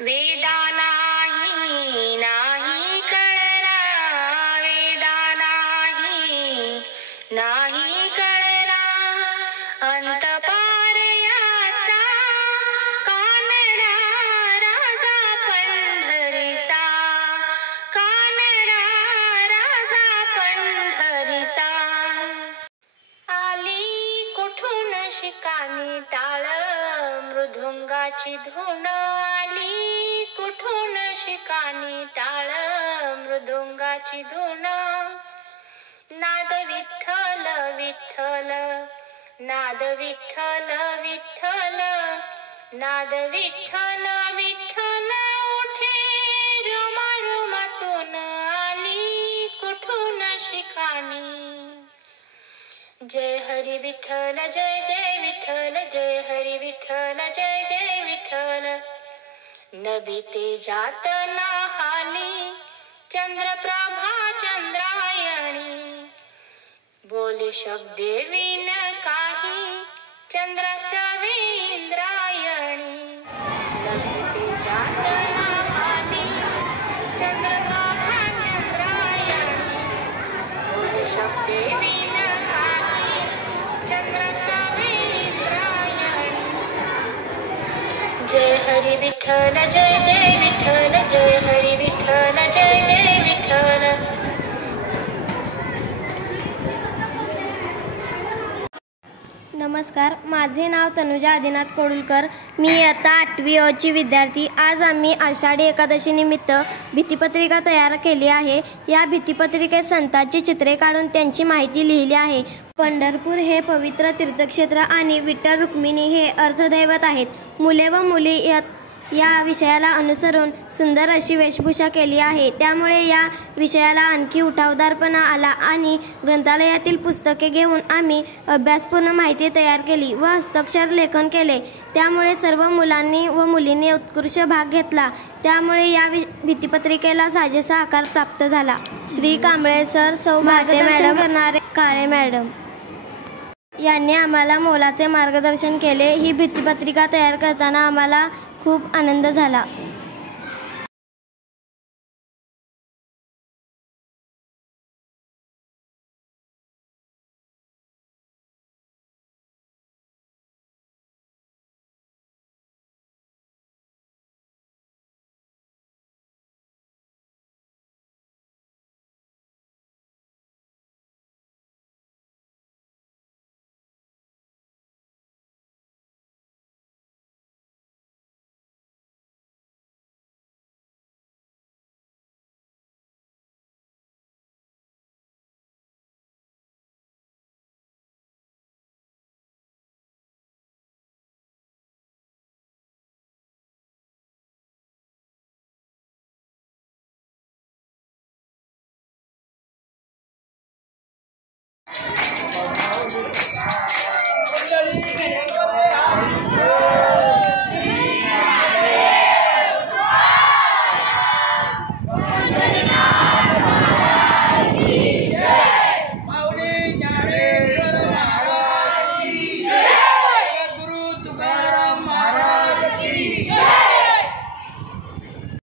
वेदा नाही नाही कळला, वेदा नाही नाही कळला, अंत पार याचा कानडा राजा पंढरीचा, कानडा राजा पंढरीचा. आली कुठून शिकानी टाळ मृदुंगाची धून, आली कुठून शिकानी टाळ मृदुंगाची धून. नाद विठ्ठल विठ्ठल, नाद विठ्ठल विठ्ठल, नाद विठ्ठल विठ्ठल, उठे रुमातून आली कुठून शिकानी. जय हरी विठ्ठल जय जय विठ्ठल, जय हरी विठ्ठल जय जय विठ्ठल. नवी तेजात नाहाली चंद्रप्रभा चंद्रायणी, बोले शब्दे विन काही चंद्रासवे इंद्रायणी. नवी तेजात नाहाली चंद्रप्रभा चंद्रायणी, बोले शब्दे विन जय हरी विठ्ठल जय जय विठ्ठल, जय हरी विठ्ठल जय जय विठ्ठल. नमस्कार, माझे नाव तनुजा आदिनाथ कोडुलकर. मी इयत्ता 8वी अ ची विद्यार्थी. आज आम्ही आषाढी एकादशी निमित्त भित्तिपत्रिका तयार केली आहे. या भित्तिपत्रिकेत संतांची चित्रे काढून त्यांची माहिती लिहिली आहे. पंढरपूर हे पवित्र तीर्थक्षेत्र आणि विठ्ठल रुक्मिणी हे अर्थदैवत आहेत. मुले व मुली या विषयाला अनुसरून सुंदर अशी वेशभूषा केली आहे. त्यामुळे या विषयाला आणखी उठावदारपणा आला आणि ग्रंथालयातील पुस्तके घेऊन आम्ही अभ्यासपूर्ण माहिती तयार केली व हस्ताक्षर लेखन केले. त्यामुळे सर्व मुलांनी व मुलींनी उत्कृष्ट भाग घेतला. त्यामुळे या भित्तिपत्रिकेला साजेसा आकार प्राप्त झाला. श्री कांबळे सर, सौ मार्गदर्शन करणारे काळे मॅडम यांनी आम्हाला मोलाचे मार्गदर्शन केले. ही भित्तिपत्रिका तयार करताना आम्हाला खूप आनंद झाला.